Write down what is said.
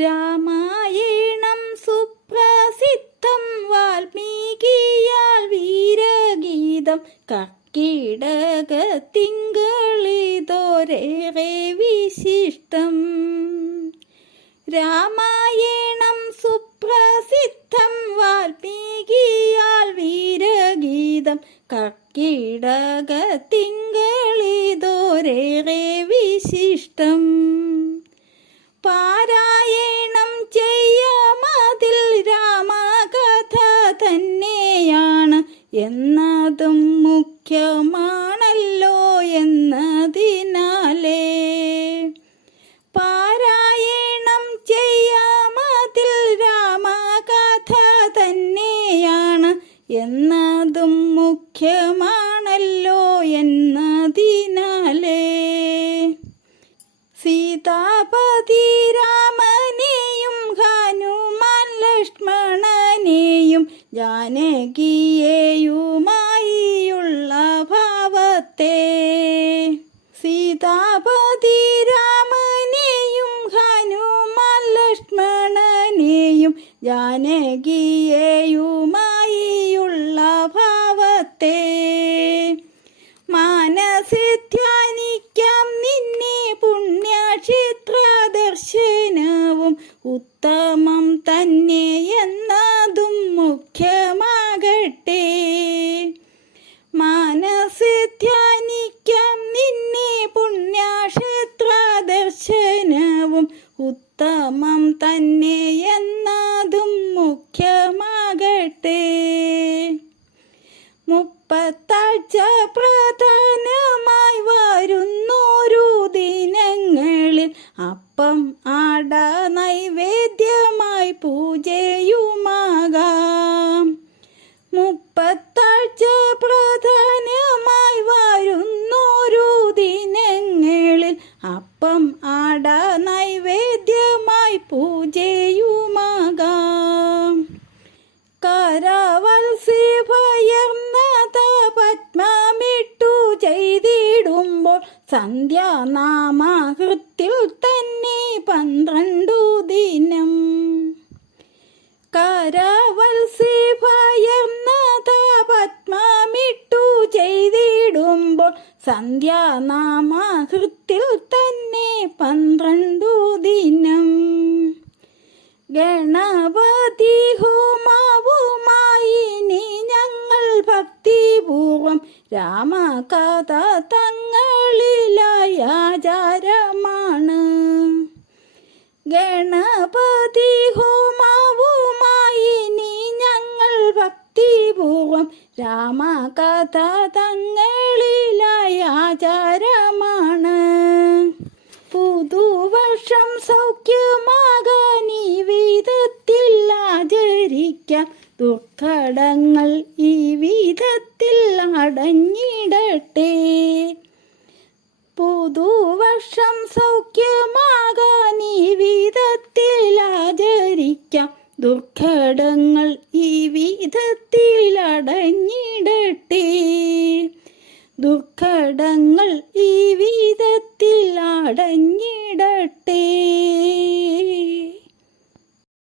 രാമായണം സുപ്രസിദ്ധം വാൽമീകിയാൽ വീരഗീതം കർക്കിടകത്തിങ്കളിതോരേറെ വിശിഷ്ടം. രാമായണം സുപ്രസിദ്ധം വാൽമീകിയാൽ വീരഗീതം കർക്കിടകത്തിങ്കളിതോരേറെ വിശിഷ്ടം. പാരായണം ചെയ്യാമതിൽ രാമകഥ തന്നെയാണ് എന്നതും മുഖ്യമാണല്ലോ എന്നതിനാലേ. പാരായണം ചെയ്യാമതിൽ രാമകഥ തന്നെയാണ് എന്നതും മുഖ്യമാണല്ലോ എന്നതിനാലേ. സീതാപതി രാമനെയും ഹനുമാൻ ലക്ഷ്മണനെയും ജാനകിയെയുമായുള്ള ഭാവത്തെ. സീതാപതി രാമനെയും ഹനുമാൻ ലക്ഷ്മണനെയും ജാനകിയെയുമായുള്ള ഭാവത്തെ. മനസ്സിൽ ധ്യാനിക്കാം നിന്നെ പുണ്യക്ഷേത്ര ദർശനവും ഉത്തമം തന്നെ എന്നതും മുഖ്യമാകട്ടെ. മനസ്സിൽ ധ്യാനിക്കാം നിന്നെ പുണ്യക്ഷേത്ര ദർശനവും ഉത്തമം തന്നെ എന്നതും മുഖ്യമാകട്ടെ. മുപ്പത്താഴ്ച പ്രധാനമായി വരുന്നോരു ദിനങ്ങളിൽ അപ്പം ആട നൈവേദ്യമായി പൂജയുമാകാം. മുപ്പത്താഴ്ച പ്രധാനമായി വരുന്നോരു ദിനങ്ങളിൽ അപ്പം ആട നൈവേദ്യമായി പൂജയുമാകാം. കരവത്സി ഭയർന്നത പത്മമിട്ടു ചെയ്തിടുമ്പോൾ സന്ധ്യാനാമകൃത്തിൽ തന്നെ 12 ദിനം. കരവത്സി ഭയർന്നത പത്മമിട്ടു ചെയ്തിടുമ്പോൾ സന്ധ്യാനാമകൃത്തിൽ തന്നെ 12 ദിനം. ഗണപതി ഹോമവുമായി നീ ഞങ്ങൾ ഭക്തിപൂർവം രാമകഥ തങ്ങളിലായ ആചാരമാണ്. ഗണപതി ഹോമവുമായി നീ ഞങ്ങൾ ഭക്തിപൂർവം രാമകഥ തങ്ങളിലായ ആചാരമാണ്. പുതുവർഷം സൗഖ്യമാകാൻ ഈ വിധത്തിൽ ആചരിക്കാം. ദുർഘടങ്ങൾ ഈ വിധത്തിൽ അടഞ്ഞിടട്ടെ. പുതുവർഷം സൗഖ്യമാകാൻ ഈ വിധത്തിൽ ആചരിക്കാം. ദുർഘടങ്ങൾ ഈ വിധത്തിൽ അടഞ്ഞിടട്ടെ. ദുർഘടങ്ങൾ ഈ വിധത്തിൽ അടഞ്ഞിടട്ടെ.